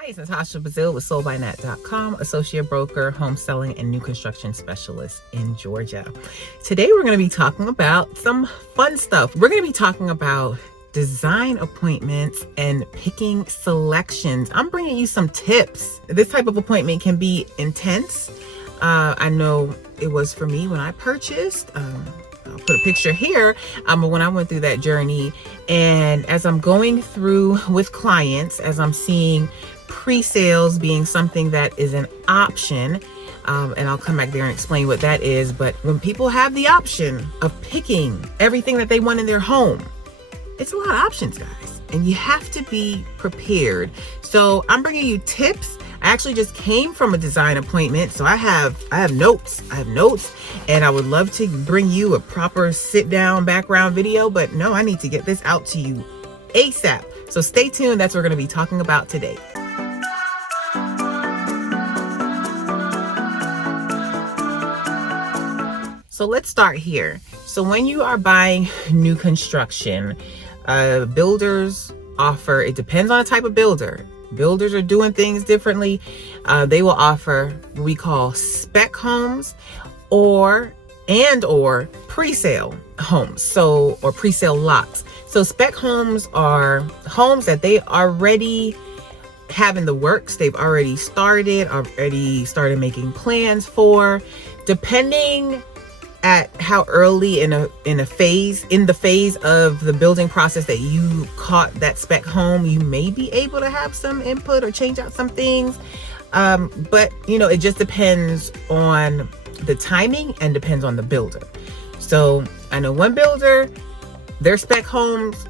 Hi, it's Natasha with soldbynat.com, associate broker, home selling, and new construction specialist in Georgia. Today, we're going to be talking about some fun stuff. We're going to be talking about design appointments and picking selections. I'm bringing you some tips. This type of appointment can be intense. I know it was for me when I purchased. I'll put a picture here when I went through that journey. And as I'm going through with clients, as I'm seeing pre-sales being something that is an option, and I'll come back there and explain what that is. But when people have the option of picking everything that they want in their home, it's a lot of options, guys, and you have to be prepared. So I'm bringing you tips. I actually just came from a design appointment, so I have notes. And I would love to bring you a proper sit-down background video, but no, I need to get this out to you ASAP. So stay tuned. That's what we're going to be talking about today. So let's start here. So when you are buying new construction, builders offer, it depends on the type of builder. Builders are doing things differently. They will offer what we call spec homes or pre-sale homes, or pre-sale lots. So spec homes are homes that they already have in the works. They've already started making plans for, depending at how early in the phase of the building process that you caught that spec home, you may be able to have some input or change out some things. But it just depends on the timing and depends on the builder. So I know one builder, their spec homes,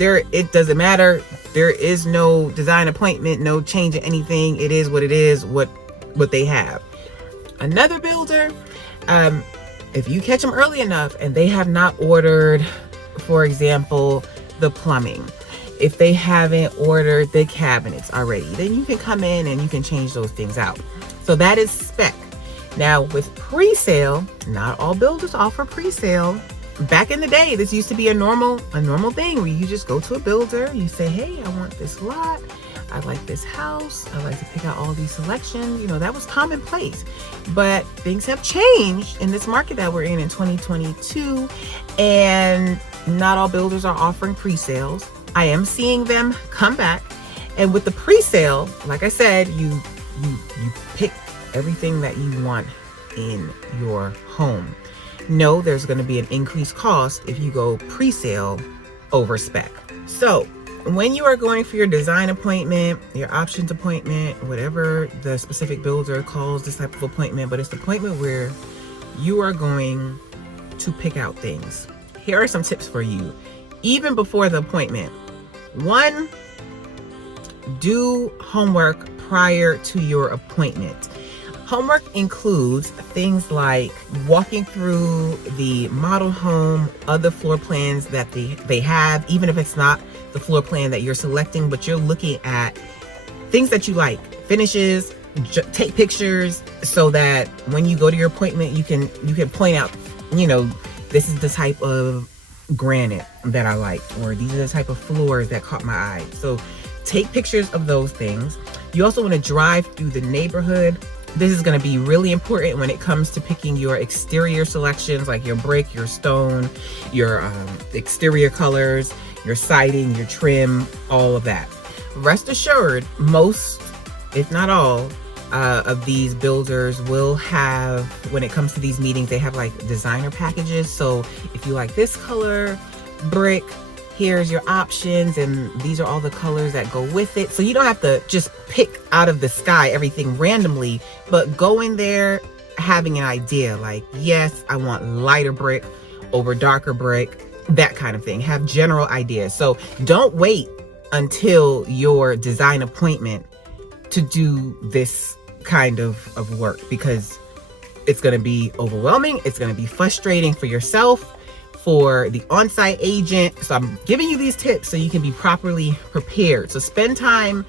it doesn't matter. There is no design appointment, no change in anything. It is what it is, what they have. Another builder, if you catch them early enough and they have not ordered, for example, the plumbing, if they haven't ordered the cabinets already, then you can come in and you can change those things out. So that is spec. Now with pre-sale, not all builders offer pre-sale. Back in the day, this used to be a normal thing where you just go to a builder, you say, hey, I want this lot, I like this house, I like to pick out all these selections. That was commonplace. But things have changed in this market that we're in 2022, and not all builders are offering pre-sales. I am seeing them come back, and with the pre-sale, like I said, you pick everything that you want in your home. No, there's going to be an increased cost if you go pre-sale over spec. So when you are going for your design appointment, your options appointment, whatever the specific builder calls this type of appointment, but it's the appointment where you are going to pick out things. Here are some tips for you, even before the appointment. 1, do homework prior to your appointment. Homework includes things like walking through the model home, other floor plans that they have, even if it's not the floor plan that you're selecting, but you're looking at things that you like, finishes, take pictures, so that when you go to your appointment, you can point out, this is the type of granite that I like, or these are the type of floors that caught my eye. So take pictures of those things. You also want to drive through the neighborhood. This is going to be really important when it comes to picking your exterior selections, like your brick, your stone, your exterior colors, your siding, your trim, all of that. Rest assured, most, if not all, of these builders will have, when it comes to these meetings, they have like designer packages. So if you like this color brick, here's your options, and these are all the colors that go with it. So you don't have to just pick out of the sky everything randomly, but go in there having an idea, like, yes, I want lighter brick over darker brick, that kind of thing. Have general ideas. So don't wait until your design appointment to do this kind of work, because it's going to be overwhelming. It's going to be frustrating for yourself, for the on-site agent. So I'm giving you these tips so you can be properly prepared. So spend time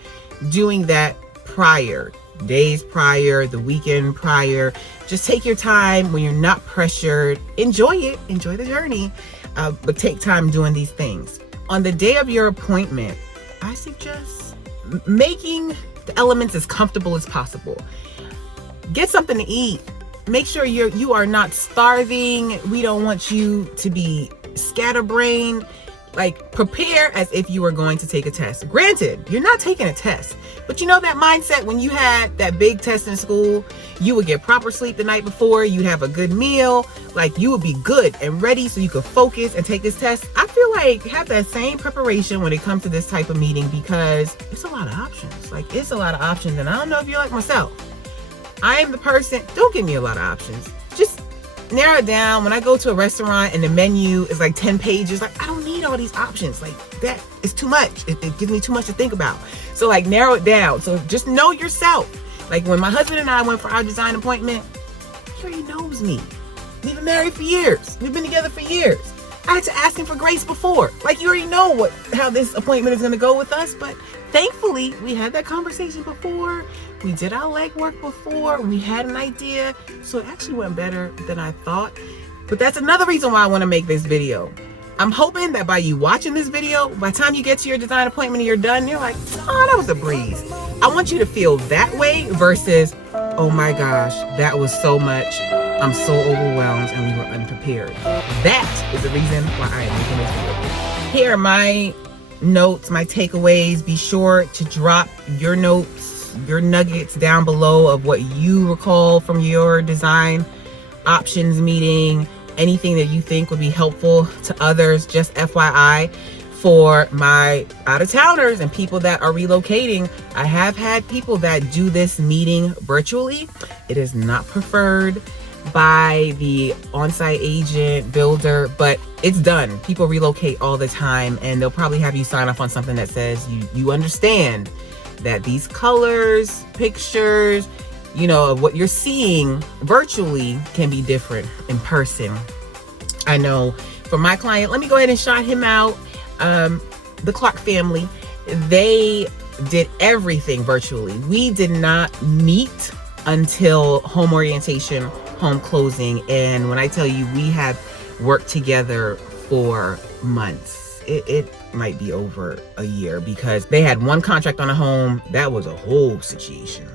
doing that prior, days prior, the weekend prior. Just take your time when you're not pressured. Enjoy it. Enjoy the journey. But take time doing these things. On the day of your appointment, I suggest making the elements as comfortable as possible. Get something to eat. Make sure you are not starving. We don't want you to be scatterbrained. Like, prepare as if you were going to take a test. Granted, you're not taking a test, but you know that mindset when you had that big test in school, you would get proper sleep the night before, you'd have a good meal, like you would be good and ready so you could focus and take this test. I feel like have that same preparation when it comes to this type of meeting, because it's a lot of options. Like, it's a lot of options, and I don't know if you're like myself. I am the person, don't give me a lot of options. Just narrow it down. When I go to a restaurant and the menu is like 10 pages, like, I don't need all these options. Like, that is too much. It gives me too much to think about. So like, narrow it down. So just know yourself. Like, when my husband and I went for our design appointment, he already knows me. We've been married for years. We've been together for years. I had to ask him for grace before. Like, you already know how this appointment is going to go with us. But thankfully, we had that conversation before. We did our legwork before. We had an idea. So it actually went better than I thought. But that's another reason why I want to make this video. I'm hoping that by you watching this video, by the time you get to your design appointment and you're done, you're like, oh, that was a breeze. I want you to feel that way versus, oh my gosh, that was so much. I'm so overwhelmed and we were unprepared. That is the reason why I am making this video. Here are my notes, my takeaways. Be sure to drop your notes, your nuggets down below of what you recall from your design options meeting. Anything that you think would be helpful to others. Just FYI, for my out-of-towners and people that are relocating, I have had people that do this meeting virtually. It is not preferred by the on-site agent, builder, but it's done. People relocate all the time, and they'll probably have you sign off on something that says you understand that these colors, pictures, you know, of what you're seeing virtually can be different in person. I know for my client, let me go ahead and shout him out. The Clark family, they did everything virtually. We did not meet until home orientation, home closing. And when I tell you, we have worked together for months. It might be over a year, because they had one contract on a home. That was a whole situation.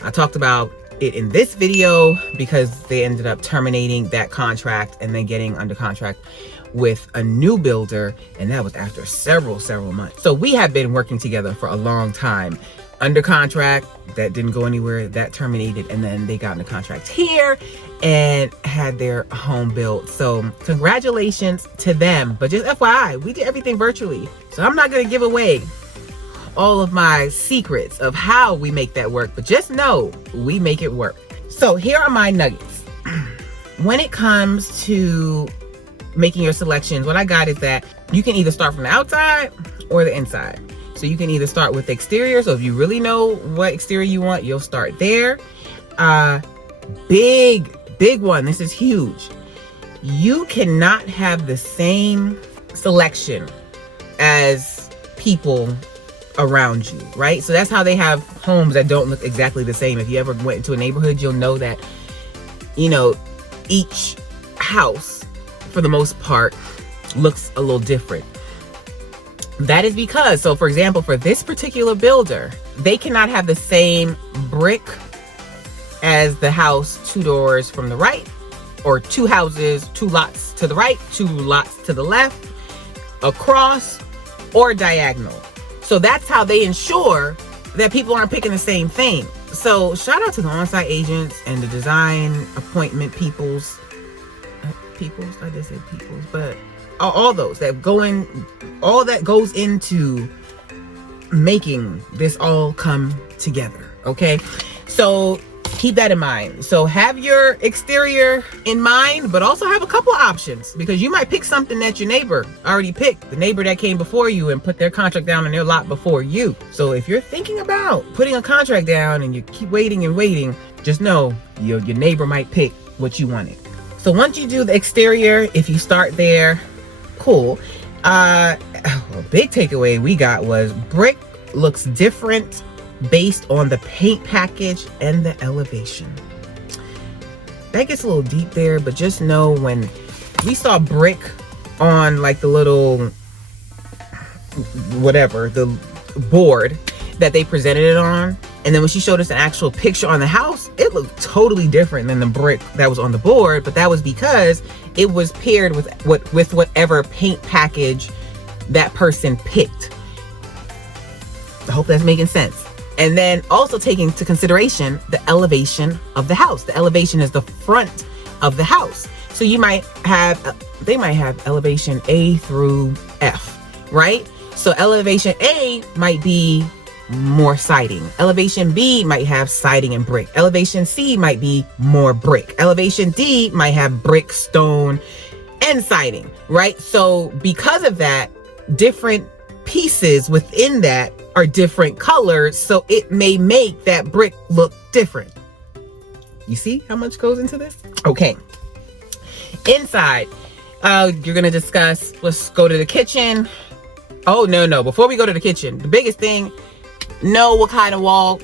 I talked about it in this video because they ended up terminating that contract and then getting under contract with a new builder, and that was after several months. So we have been working together for a long time. Under contract, that didn't go anywhere, that terminated, and then they got into contract here and had their home built. So congratulations to them. But just FYI, we did everything virtually. So I'm not gonna give away all of my secrets of how we make that work, but just know we make it work. So here are my nuggets. When it comes to making your selections, what I got is that you can either start from the outside or the inside. So you can either start with the exterior. So if you really know what exterior you want, you'll start there. Big one, this is huge. You cannot have the same selection as people around you, right? So that's how they have homes that don't look exactly the same. If you ever went into a neighborhood, you'll know that, you know, each house for the most part looks a little different. That is because, so for example, for this particular builder, they cannot have the same brick as the house 2 doors from the right, or 2 houses, 2 lots to the right, 2 lots to the left, across, or diagonal. So that's how they ensure that people aren't picking the same thing. So shout out to the on-site agents and the design appointment peoples, I just said peoples, but all those that go in, all that goes into making this all come together, okay? So keep that in mind. So have your exterior in mind, but also have a couple of options, because you might pick something that your neighbor already picked, the neighbor that came before you and put their contract down on their lot before you. So if you're thinking about putting a contract down and you keep waiting and waiting, just know your neighbor might pick what you wanted. So once you do the exterior, if you start there, cool. A big takeaway we got was brick looks different based on the paint package and the elevation. That gets a little deep there, but just know when we saw brick on like the little, whatever, the board that they presented it on, And then when she showed us an actual picture on the house, it looked totally different than the brick that was on the board. But that was because it was paired with whatever paint package that person picked. I hope that's making sense. And then also taking into consideration the elevation of the house. The elevation is the front of the house. So they might have elevation A through F, right? So elevation A might be more siding. Elevation B might have siding and brick. Elevation C might be more brick. Elevation D might have brick, stone, and siding, right? So because of that, different pieces within that are different colors, so it may make that brick look different. You see how much goes into this? Okay. Inside, you're gonna discuss, let's go to the kitchen. Oh, no. Before we go to the kitchen, the biggest thing, know what kind of wall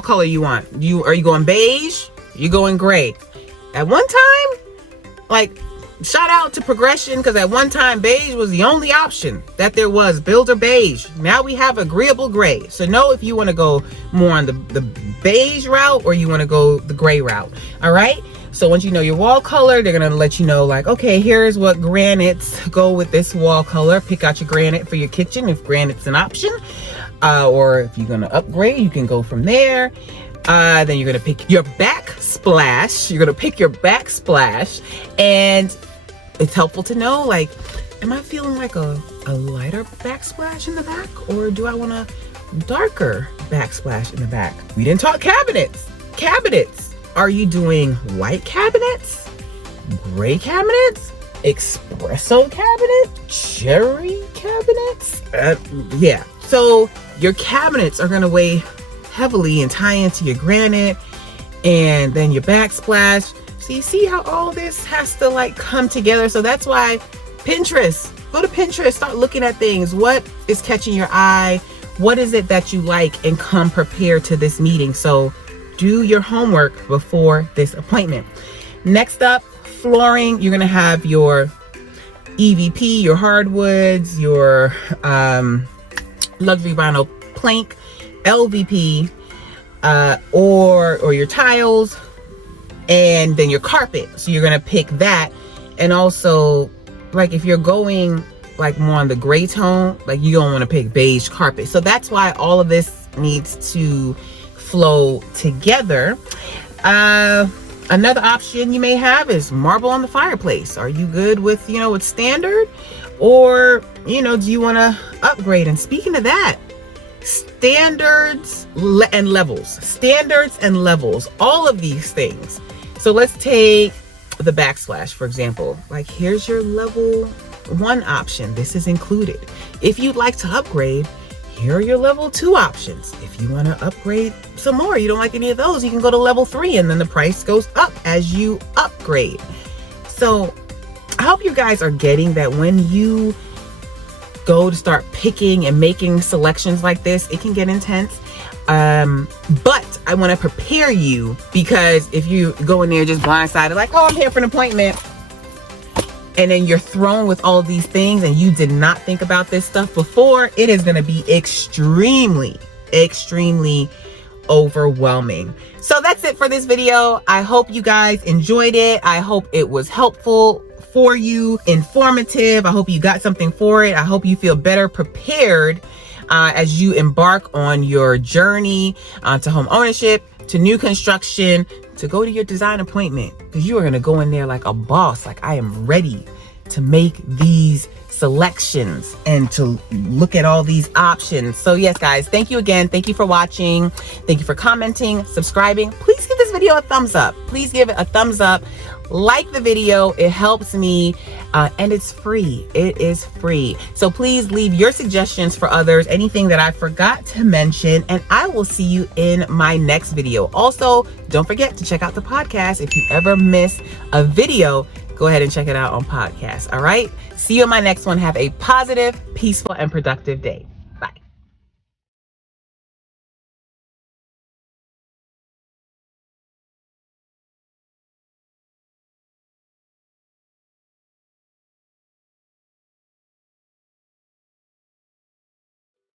color you want. Are you going beige? You going gray? At one time, like, shout out to Progression, because at one time beige was the only option that there was, builder beige. Now we have agreeable gray. So know if you want to go more on the beige route or you want to go the gray route. All right. So once you know your wall color, they're going to let you know, like, okay, here's what granites go with this wall color. Pick out your granite for your kitchen if granite's an option. Or if you're going to upgrade, you can go from there. Then you're going to pick your backsplash. You're going to pick your backsplash. And it's helpful to know, like, am I feeling like a lighter backsplash in the back? Or do I want a darker backsplash in the back? We didn't talk cabinets. Cabinets. Are you doing white cabinets? Gray cabinets? Espresso cabinet? Cherry cabinets? Yeah. So your cabinets are going to weigh heavily and tie into your granite and then your backsplash. So you see how all this has to, like, come together. So that's why Pinterest, go to Pinterest, start looking at things. What is catching your eye? What is it that you like? And come prepared to this meeting. So do your homework before this appointment. Next up, flooring. You're going to have your EVP, your hardwoods, your luxury vinyl plank, LVP, or your tiles, and then your carpet. So you're going to pick that. And also, like, if you're going like more on the gray tone, like, you don't want to pick beige carpet. So that's why all of this needs to flow together. Another option you may have is marble on the fireplace. Are you good with, with standard, or, do you want to upgrade? And speaking of that, standards and levels, all of these things. So let's take the backsplash, for example. Like, here's your level 1 option. This is included. If you'd like to upgrade, here are your level 2 options. If you want to upgrade some more, you don't like any of those, you can go to level 3, and then the price goes up as you upgrade. So I hope you guys are getting that when you go to start picking and making selections like this, it can get intense. But I want to prepare you, because if you go in there just blindsided, like, oh, I'm here for an appointment, and then you're thrown with all these things and you did not think about this stuff before, it is going to be extremely overwhelming. So that's it for this video. I hope you guys enjoyed it. I hope it was helpful for you, informative. I hope you got something for it. I hope you feel better prepared as you embark on your journey to home ownership, to new construction, to go to your design appointment, because you are going to go in there like a boss. Like, I am ready to make these selections and to look at all these options. So yes, guys, thank you again. Thank you for watching. Thank you for commenting, subscribing. Please give this video a thumbs up. Please give it a thumbs up. Like the video. It helps me, and it's free. It is free. So please leave your suggestions for others, anything that I forgot to mention, and I will see you in my next video. Also, don't forget to check out the podcast. If you ever miss a video, go ahead and check it out on podcast. All right. See you in my next one. Have a positive, peaceful, and productive day.